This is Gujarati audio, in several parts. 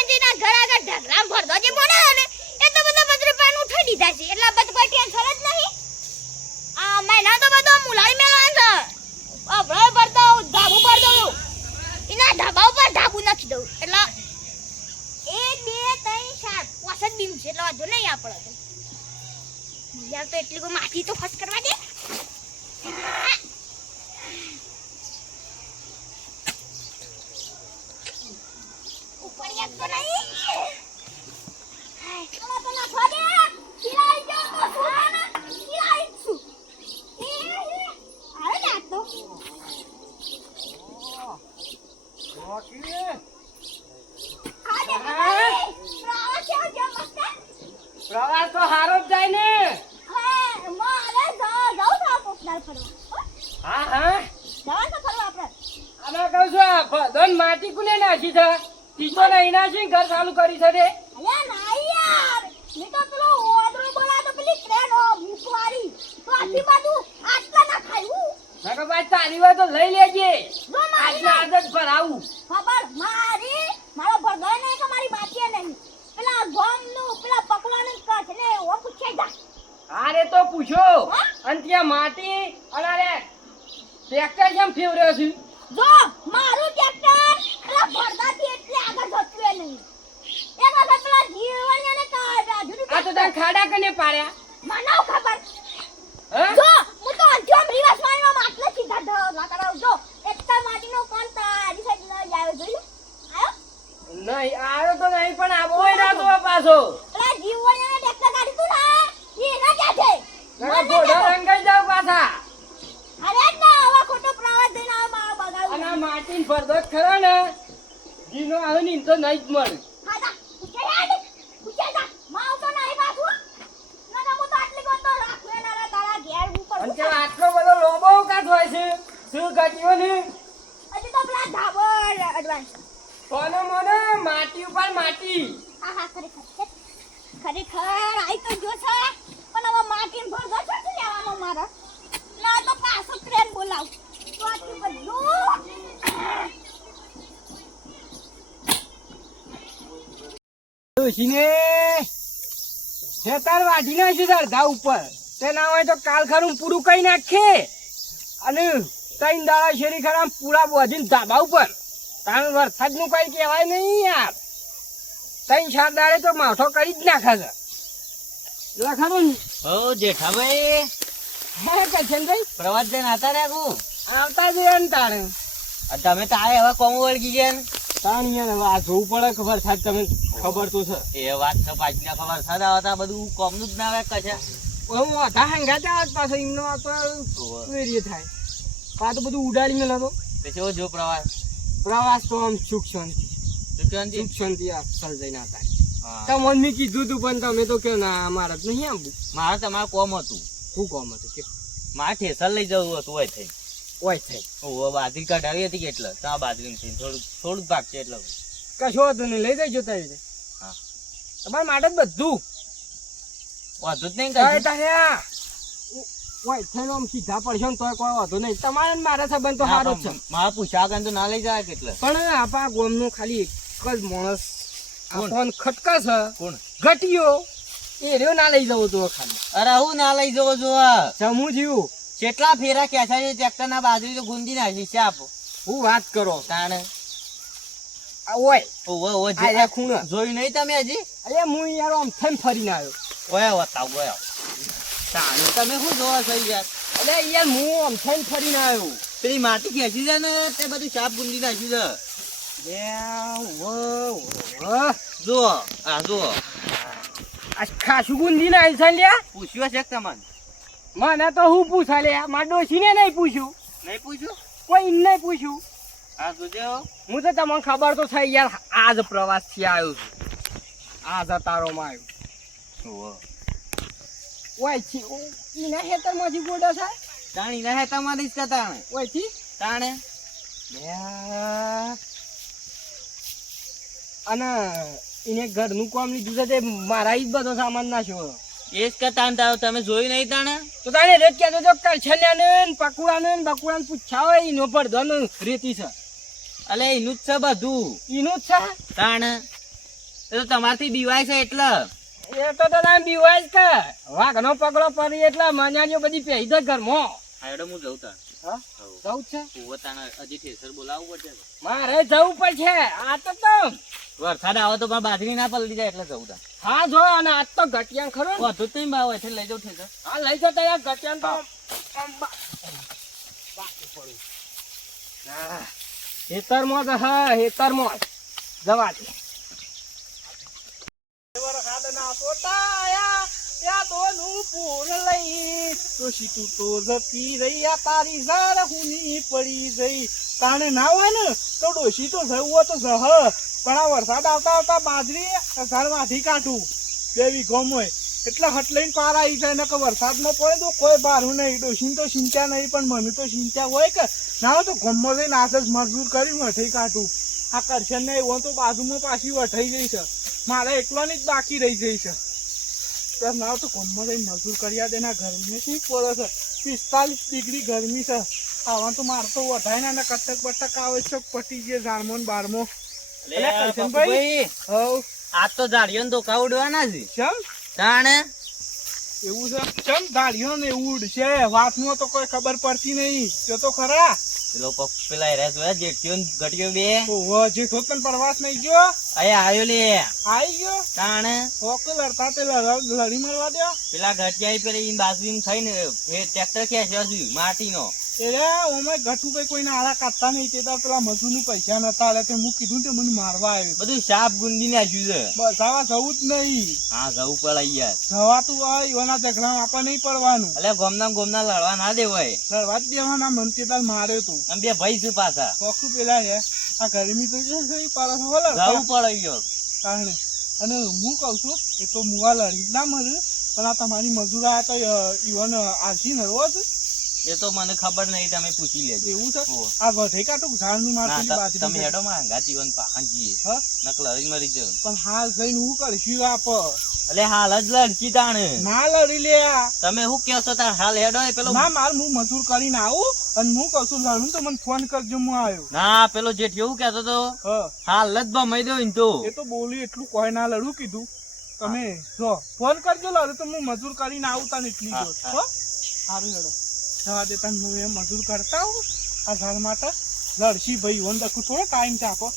સરપંચના ઘર આગળ ઢગલા ભરતો જે બોને ને એ તો બધા 50 રૂપિયાનું ઉઠાઈ દીધા છે એટલે બધું કોઈ ટેન્શન જ નહીં આ મહિના તો બધો મુલાઈ મેળવાન છે આપણે ભરતો ધાબુ પર દઉં એના ધાબા ઉપર ધાબુ નાખી દઉં એટલે 1 2 3 4 5 દિન છે એટલે વાંધો નહીં આપણે તો યાર તો એટલી કોઈ માટી તો ખર્ચ કરવા દે ઉપર યાર તો નહીં ચલા તો ના છોડે ખીલાઈ જાવ તો સુના ખીલાઈ છું આવે ને આ તો રોકી પ્રવાસ તો હારો જ જાય ને હા હા અમે કહું છું ધન માટી કુને નાખી છે તીજો નહીં નાખી ઘર ચાલુ કરી છે રે ભાઈ તારી હોય તો લઈ લેજે આજના આદત પર આવું ખબર મારો ભરગો નહીં કે મારી બાકી નહીં પેલા ગોમ નું પેલા પકવાનું કચ ને ઓ પૂછે જા અરે તો પૂછો અને ત્યાં માટી અને ટ્રેક્ટર કેમ ફેવર્યો છે જો મારું ટ્રેક્ટર પેલા ભરદાથી એટલે આગળ જતું નહીં એક વખત પેલા જીવણિયાને કાઢા આ તો તને ખાડા કને પાડ્યા મને ખબર હે જો હું તો અંજમ રિવર્સ મારીનો માટલો સીધા ઢગલા કરાવ જો એકતા માટીનો કોણ તારી સાઈડ લઈ આવ્યો જોયું આયો નહીં આયો તો નહીં પણ આબોય ના તો પાછો પેલા જીવણિયાને ટ્રેક્ટર કાઢી તું ના એ ના ક્યાં છે ના બોડા રંગાઈ જાવ પાછા અરે ના આવા ખોટો પ્રવાસ દઈને આ મારો બગાડ અને આ માટીન ફરદો ખરો ને જીનો આવે ને તો નહીં જ મળે ખાધા પૂછે જા માવ તો નહીં પાછું ના હું તો આટલી ગોતો રાખવે ના તારા ઘેર ઉપર અને તે આટલો બધો લોબો કાઢ હોય છે શું કાઢ્યો ને હજી તો પેલા ધાબર એડવાન્સ કોનો મોને માટી ઉપર માટી હા ખરેખર આઈ તો જો છે પણ હવે માટીન ભરગો છે લેવાનો મારા ના તો પાછો ટ્રેન બોલાવ તો આટલું બધું ડોશીને ખેતર વાઢી નાખ્યું અડધા ઉપર તે ના હોય તો કાલ ખરું પૂરું કઈ નાખે અને 3 દાડા શેરી ખરા પૂરા બોધીને ધાબા ઉપર તાણ વરસાદ નું કઈ કહેવાય નહીં યાર 3-4 દાડે તો માઠો કરી જ નાખે છે લખાણું ઓ જેઠાભાઈ હે કચનભાઈ પ્રવાસ જઈને આતા રહ્યા આવતા જઈએ ને તારે તમે તો આ હવે કોમ વળગી ગયા ને તાણ યાર હવે આ જોવું પડે કે વરસાદ તમે ખબર તો છે એ વાત તો પાછી ના ખબર વરસાદ આવતા બધું કોમનું જ ના આવે કશે હું અધા હંગાતા આવત પાછો એમનો આ તો વેરીએ થાય આ તો બધું ઉડાડી મેં તો પછી જો પ્રવાસ તો આમ સુખ શાંતિ આ સર્જાઈ ના થાય તમને મેં કીધું તું પણ તમે તો કે ના મારે જ નહીં આવું મારે તમારે કોમ હતું શું કામ હતું કે મારે ઠેસર લઈ જવું હતું હોય થઈ ઓય થઈ બાજરી કઢાવી હતી કે એટલે તો આ બાજરી થોડુંક ભાગ છે એટલે કશો હતું નહીં લઈ જજો તારી રીતે હા તમારા માટે જ બધું વાંધો જ નહીં ઓય થઈને આમ સીધા પડશો ને તોય કોઈ વાંધો નહીં તમારે ને મારા સંબંધ તો સારો જ છે મારા પૂછા કાન તો ના લઈ જાય કેટલે પણ આપણા ગામનું ખાલી એક જ માણસ આપણને ખટકા છે કોણ ઘટ્યો એ રહ્યો ના લઈ જવો તો ખાલી અરે હું ના લઈ જવો જો સમું જીવું કેટલા ફેરા ખેંચાય છે ટ્રેક્ટર ના બાજરી તો ગુંજી નાખી છે આપો હું વાત કરો તાણે ઓય ખૂણો જોયું નહીં તમે હજી અરે હું યાર આમ થઈને ફરીને આવ્યો ઓય બતાવ ગયો તાણે તમે શું જોવા થઈ ગયા અરે યાર હું આમ થઈને ફરીને આવ્યો પેલી માટી ખેંચી જાય ને તે બધું સાપ ગુંજી નાખ્યું છે જો આ જો આ ખાસું ગુંદી ના છે લ્યા પૂછ્યું છે તમને મને તો હું પૂછા લે મારા ડોશીને નહીં પૂછ્યું નહીં પૂછ્યું કોઈ નહીં પૂછ્યું હા જોજો હું તો તમને ખબર તો થઈ યાર આજ પ્રવાસ થી આવ્યો છું આજ તારોમાં આવ્યો ઓય છી ઈના હેતરમાંથી ગોડો છે તાણી ના હે તમારી જ કતાણે ઓય છી તાણે અને એને ઘરનું કામ લીધું છે તે મારા જ બધો સામાન નાખ્યો એ જ કતાણ તાવ તમે જોયું નહીં તાણે તો તારે રેત કહેતો તો કલછન્યાને ને પકુડાને ને બકુડાને પૂછ્યા હોય એનો પડધો રેતી છે અલે એનું જ છે બધું એનું જ છે તાણે એ તો તમારથી બીવાય છે એટલે. એ તો તમે બીવાય જ કે વાઘનો પગલો પડી એટલે મજાજો બધી પહેરી દે ઘરમાં. હા એડો હું જઉં તાર. હા જવું છે પોતાના હજી ઠેસર બોલાવવું પડશે. મારે જવું પડશે આ તો વરસાદ આવે તો પણ બાજરી ના પલળી જાય એટલે જવું તાર. હા જો અને આજ તો ઘટિયાન ખરો ને. વધુ જ નહીં ભાવ એટલે લઈ જાઉં ઠેસર. હા લઈ જતા યાર ઘટિયાન તો આમ બાકી પડું. હા હેતરમાં તો હા હેતરમાં જવા દે. તાણે ના હોય ને તો ડોશી તો જવું તો જહ પણ આ વરસાદ આવતા આવતા બાજરી ઘર વાઢી કાઢું 2 વીઘોમાં હોય એટલે હટ લઈને પાર આવી જાય ને કે વરસાદમાં પડે તો કોઈ બારું નહીં. ડોશીને તો ચિંતા નહીં પણ મને તો ચિંતા હોય કે ના હોય તો ગમમાં જઈને આજ જ મજૂર કરી વઠાઈ કાઢું. આ કરશે નહીં એવું તો બાજુમાં પાછી વઠાઈ જઈ છે. મારે એકલોની જ બાકી રહી જઈ છે. ના તો ગમમાં જઈને મજૂર કર્યા દેના ગરમી શી પડે છે 45 ડિગ્રી ગરમી છે. આવા તો મારે તો વઢાય ને કટક બટક આવે છે પટી ગયે ઝાડમો ને બારમો. ભાઈ હવ આજ તો જાળીઓ ને ધોકા ઉડવાના છે. ચમ તાણે એવું છે ચમ દાળીઓ ને એવું ઉડશે વાતમાં તો કોઈ ખબર પડતી નહીં. તે તો ખરા લોકો પેલા હેરા જોયા જેઠીઓ ને ઘટીઓ બે. ઓહો જેઠો તને પ્રવાસ નહીં ગયો અયા આવ્યો લે. આવી ગયો તાણે ઓકે લડતા તે લડી મળવા દો. પેલા ઘટિયા પેલી બાજુ થઈને એ ટ્રેક્ટર ખેંચ્યો છે માટીનો. એટલે ઓમે ગઠું કઈ કોઈને આળા કાઢતા નહીં. તે તો પેલા મજૂર નું પૈસા નતા આલે તે હું કીધું તે મને મારવા આવ્યું. બધું સાપ ગુંદી નાખ્યું છે. બસ આવા જવું જ નહીં. હા જવું પડે યાર. જવાતું હોય એવાના ઝઘડા આપવા નહીં પડવાનું. એટલે ગોમના લડવા ના દેવાય. લડવા જ દેવાના મન તે તાર માર્યો તું. આમ બે ભાઈ છે પાછા. પોખું પેલા છે આ ગરમી તો છે પારસ જવું પડે યાર. કારણે અને હું કઉ છું એ તો મુવા લડી જ ના મળે પણ આ તમારી મજૂર આ તો ઈવન આથી નરવો છે. એ તો મને ખબર નહીં તમે પૂછી લેજો. એવું છે આ વધે કાટું ઝાડ નું મારતું તમે હેડો માં હંગાતી વન પાહન જઈએ. હા નકલ હરી મરી જાવ. પણ હાલ જઈને હું કરશું આપ એટલે હાલ જ લડકી તાણે ના લડી લે. તમે શું કહો છો તાર હાલ હેડો પેલો. ના માર હું મજૂર કરીને આવું અને હું કઉ છું લડું તો મને ફોન કરજો હું આવ્યો. ના પેલો જેઠ એવું કેતો તો હાલ જ બમાઈ દો ને તો. એ તો બોલી એટલું કોઈ ના લડું કીધું. તમે જો ફોન કરજો લડું તો હું મજૂર કરીને આવું તને એટલી જો સારું લડો જવા દે તને હું એમ મજૂર કરતા હું આ ઘર માટે લડશી ભાઈ ઓન દખું થોડો ટાઈમ છે આપો.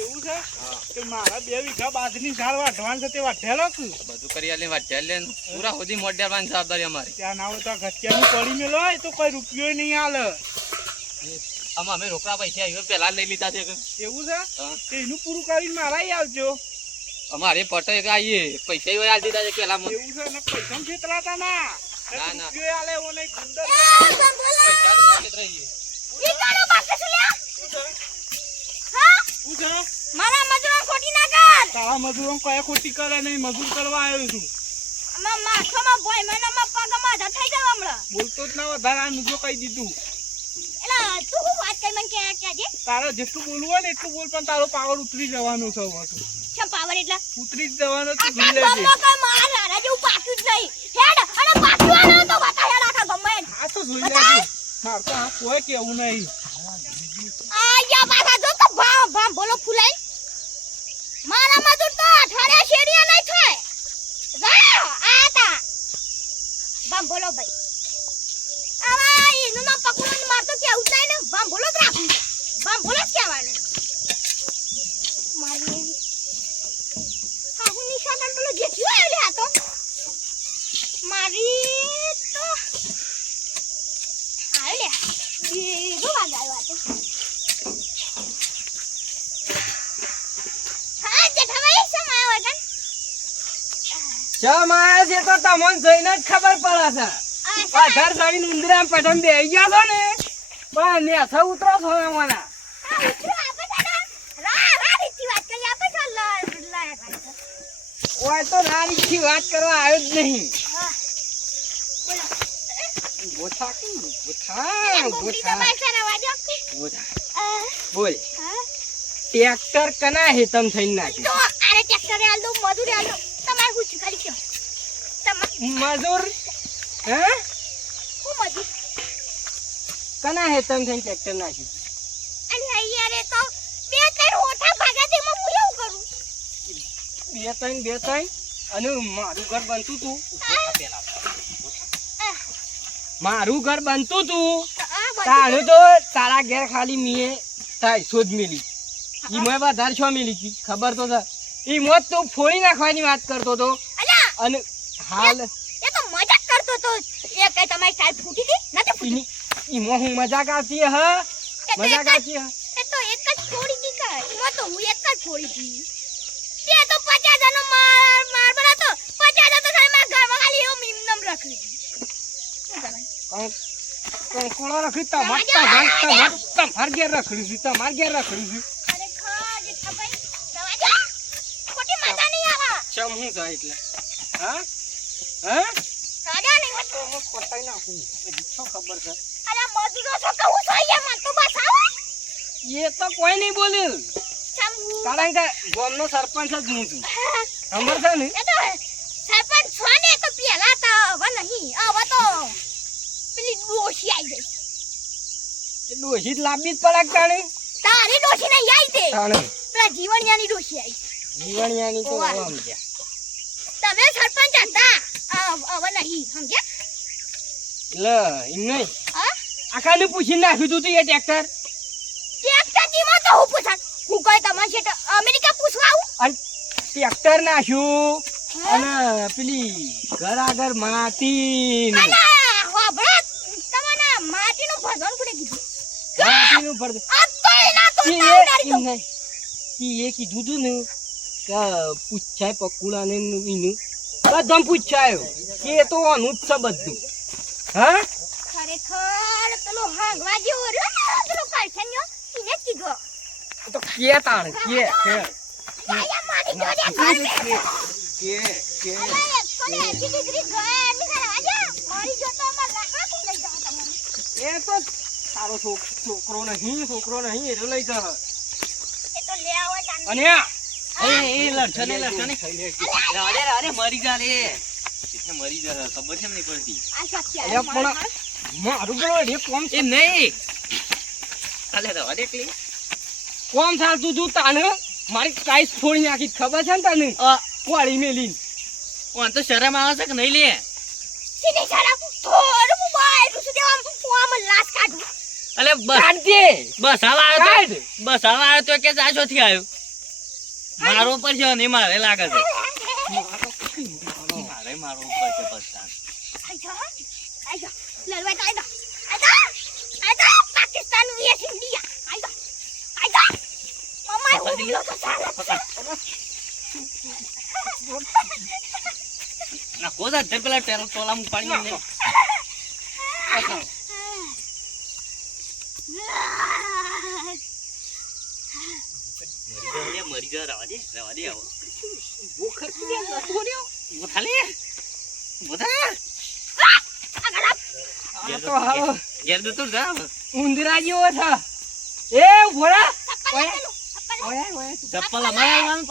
એવું છે કે મારા 2 વીઘા બાજરી ઝાડ વાઢવાનું છે તે વાઢેલો છું. બધું કરી આલે વાટેલે પૂરા સુધી મોઢિયા પાન જવાબદારી અમારી. ત્યાં ના હોય તો ઘટિયાનું પડી મેલો હોય તો કોઈ રૂપિયો નહીં આલે. આમાં અમે રોકડા પૈસા આવ્યો પેલા લઈ લીધા છે. એવું છે એનું પૂરું કરીને મારા આવજો. અમારે પટે આવીએ પૈસા આલી દીધા છે પેલા. એવું છે ને પૈસા છેતરાતા ના. ના ના રૂપિયો આલે એવો નહીં ગુંદર પૈસા તો ના લેત રહીએ. ઈ કાનો બાપ છે લ્યા? હા શું છે મારા મજૂરો ખોટી ના કર. તારા મજૂરો કયા ખોટી કરે નહીં મજૂર કરવા આવ્યો છું. આમાં માથામાં ભોય મહિનામાં પગમાં ધઠાઈ જાવ હમણાં. બોલતો જ ના વધારે આ જો કહી દીધું. એલા તું હું વાત કરી મને કે તારે જેટલું બોલવું હોય ને એટલું બોલ પણ તારો પાવર ઉતરી જવાનો છે હવે તો. છે પાવર એટલા ઉતરી જ જવાનો આ તું ભૂલી લેજે. ગમનો કઈ માર રારા જેવું પાક્યું જ નહીં. હેડ અને પાક્યું આનો તો બતા હેડ આખા ગમે. આ તો જોઈ લેજે માર તો આ કોઈ કેવું નહીં. આ યા બાબા જો તો ભામ બોલો ફૂલાઈ. મારા મજૂર તો અઠવાડિયા શેરિયા નહીં થાય. જા આતા ભામ બોલો ભાઈ. આવા એનું ના પકડવાનું માર તો કેવું થાય ને ભામ બોલો જ રાખું. ભામ બોલો જ કહેવાનું. મારી હા હું નિશાન પેલો જેઠ્યો આવ્યો લે આ તો મારી તો આવ્યો લે બીજો વાગ આવ્યો આ તો. હા જેઠાભાઈ શું આવ્યો કન? ચમ આયા છે તો તમને જોઈને જ ખબર પડે છે. આ ઘર જઈને ઉંદરા પઠમ બેહી ગયા છો ને પણ નેસા ઉતરો છો એમાંના. આ ઉતરો આપે છે ને રા રીતિ વાત કરી આપે છે લાય ઓય તો રારીથી વાત કરવા આવ્યો જ નહીં. હા બોલો બોથા ગોપી તમારે સારા વાજો બોલ હા ટ્રેક્ટર કના હેતમ થઈને નાખી તો આરે ટ્રેક્ટર આલ દો મજૂરી આલ દો તમારે હું કરી છો તમારે મજૂર હે હું મજૂર કના હેતમ થઈને ટ્રેક્ટર નાખ્યું? અને અહીંયા રે તો બે ત્રણ હોઠા ભાગાથી હું એવું કરું. બે ત્રણ અને મારું ઘર બનતું તું મારું ઘર બનતું તું આ બધું તાણું તો તારા ઘેર ખાલી મીએ થાય શોધ મેલી ઈ મોય વધારે છો મેલી હતી ખબર તો છે ઈ મોત તું ફોડી નાખવાની વાત કરતો તો અલા અને હાલ એ તો મજાક કરતો તો. એ કઈ તમારી સ્ટાઈલ ફૂટી ગઈ નથી ફૂટી. ઈ મો હું મજાક આવતી હ મજાક આવતી હ એ તો એક જ છોડી દી કા. એમાં તો હું એક જ છોડી દી. તે તો 50,000 નો માર બનાતો. 50,000 તો ખાલી મારા ઘરમાં ખાલી એવો મિનિમમ રાખી. શું કરાય? કોણો રખડી તમાર ઘેર રખડી છે તમાર ઘેર રખડી છે અરે ખા જે ખબાઈ જવા દે. ખોટી મજા નહીં આવા. ચમ હું છે એટલે હા હા રાજા નહીં મત. તો હું કોટાઈ નાખું શું ખબર છે અરે મજૂરો છો કે હું સોઈએ મત તો બસ આવો. એ તો કોઈ નહીં બોલ્યું ચમ કારણ કે ગામનો સરપંચ જ હું છું ખબર છે ને એ તો સરપંચ છો ને તો પેલા તો હવે નહીં. હવે તો પેલી ડોશી આવી ગઈ. એ ડોશી જ લાંબી જ પડે કાણે તારી ડોશી નહીં આવી તે. કાણે પેલા જીવણિયાની ડોશી આવી. જીવણિયાની તો ઓવા. સમજ્યા તમે સરપંચ હતા. હવે નહીં સમજ્યા? લે એમ નહીં હા આખાને પૂછી નાખ્યું તું એ ટ્રેક્ટર ટ્રેક્ટર જીમાં તો હું પૂછા. હું કોઈ તમારે છે અમેરિકા પૂછવા આવું? અને ટ્રેક્ટર નાખ્યું હા? અને પેલી ઘર આગળ માટી અને હોભળો તમને માટીનું ભરવાનું કોને કીધું? માટીનું ભર આ તો એના તો એ તાવડારી એમ તો. નહીં એ કીધું તું ને કે પૂછાય પકુડાને એનું બધમ પૂછાયો કે એ તો અનું જ છે બધું હા ખરેખર પેલો હાંગવા જેવો રહ્યો ને પેલો કાળછણિયો એને જ કીધું. તો કે તાણ કે આયા મારી જોડે ઘર બે. અરે 180 ડિગ્રી ગરમી કરે. આજા મારી જોડે તો અમાર લાકડા તું લઈ જાઓ તમને. એ તો તારો છોકરો નહીં એ લઈ જા એ તો લે આવો તાને. અને એ લડશો ને અરે મરી જા રે એટલે મરી જા ખબર છે નહીં પડતી આ સાચી અરે પણ મારું પણ એ કોમ એ નહીં અલે રવા દે એટલે કોમ ચાલતું તું તાને મારી ટાઈસ ફોડી નાખી ખબર છે ને તને કોળી મેલી કોણ તો શરમ આવે છે કે નહીં લે સીધી શરમ થોડું મોબાઈલ સુધી આમ લાશ કાઢું. અલે બસ કાઢજે બસ હાલ કાઢ આવ્યો તો કે જાજો થી આવ્યો મારો ઉપર છે ને મારે લાગે છે મારો ઉપર છે બસ તાર. આઈ જા લડવા આઈ જા પાકિસ્તાન વીએસ ઇન્ડિયા આઈ જા મમ્મા હું બોલો તો ચાલે. ના કોદા ધર પેલા ટોલા પાણી ને મરી જા રવા દે આવો બોથા લે બોથા આ તો હાવ ઘેર દો તું જા ઉંદરા જેવો છે એ ભોળા ચપ્પલ અમારે આવવાનું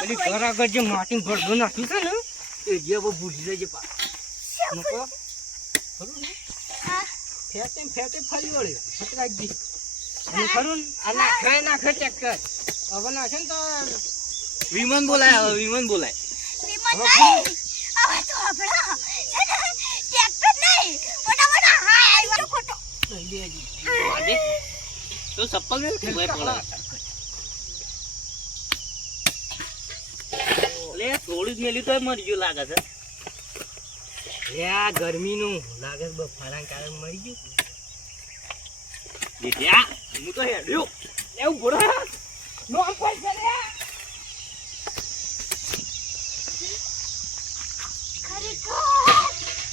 પેલી ઘર આગળ જે માટી ભરડો નાખ્યું છે ને એ જે ભૂલી લેજે પા નકો ખરું ને ફેટે ફરી વળ્યો ફટકાઈ દી અને ખરું ને આ નાખે ટ્રેક્ટર હવે નાખે ને તો વિમન બોલાય વિમન નહીં હવે તો હબળા ટ્રેક્ટર નહીં મોટા હા આવ્યો ખોટો. તો ચપ્પલ ને લે થોડું જ મેલ્યું તો મરી ગયું લાગે છે એ આ ગરમીનું લાગે છે બફારા કારણે મરી ગયું દેખ્યા હું તો હેડ્યો એવું ભોળા નો આમ પૈસા લે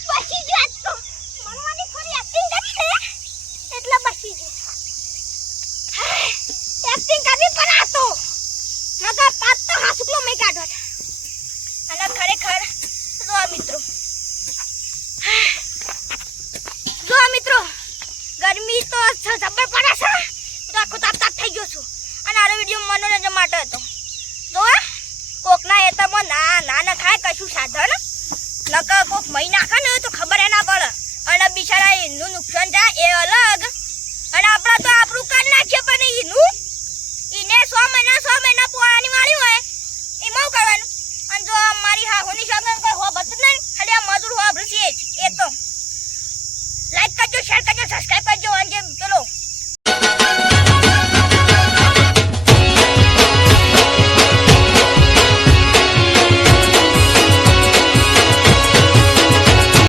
બસી જાત તો મનવાની થોડી એક્ટિંગ કરી ને એટલે બસી ગઈ. એક્ટિંગ કરવી પણ આ તો નગર પાત તો હાસુકલો મેં કાઢો છે. અને ખરેખર જો મિત્રો ગરમી તો જબર પડે છે તો આખો તાપ થઈ ગયો છું. અને આ વિડીયો મનોરંજન માટે હતો. જો કોકના એતમાં ના ખાય કશું સાધન નકર કોક મહી નાખે ને તો ખબર એ ના પડે અને બિચારા એનું નુકસાન જાય એ અલગ અને આપણા તો આ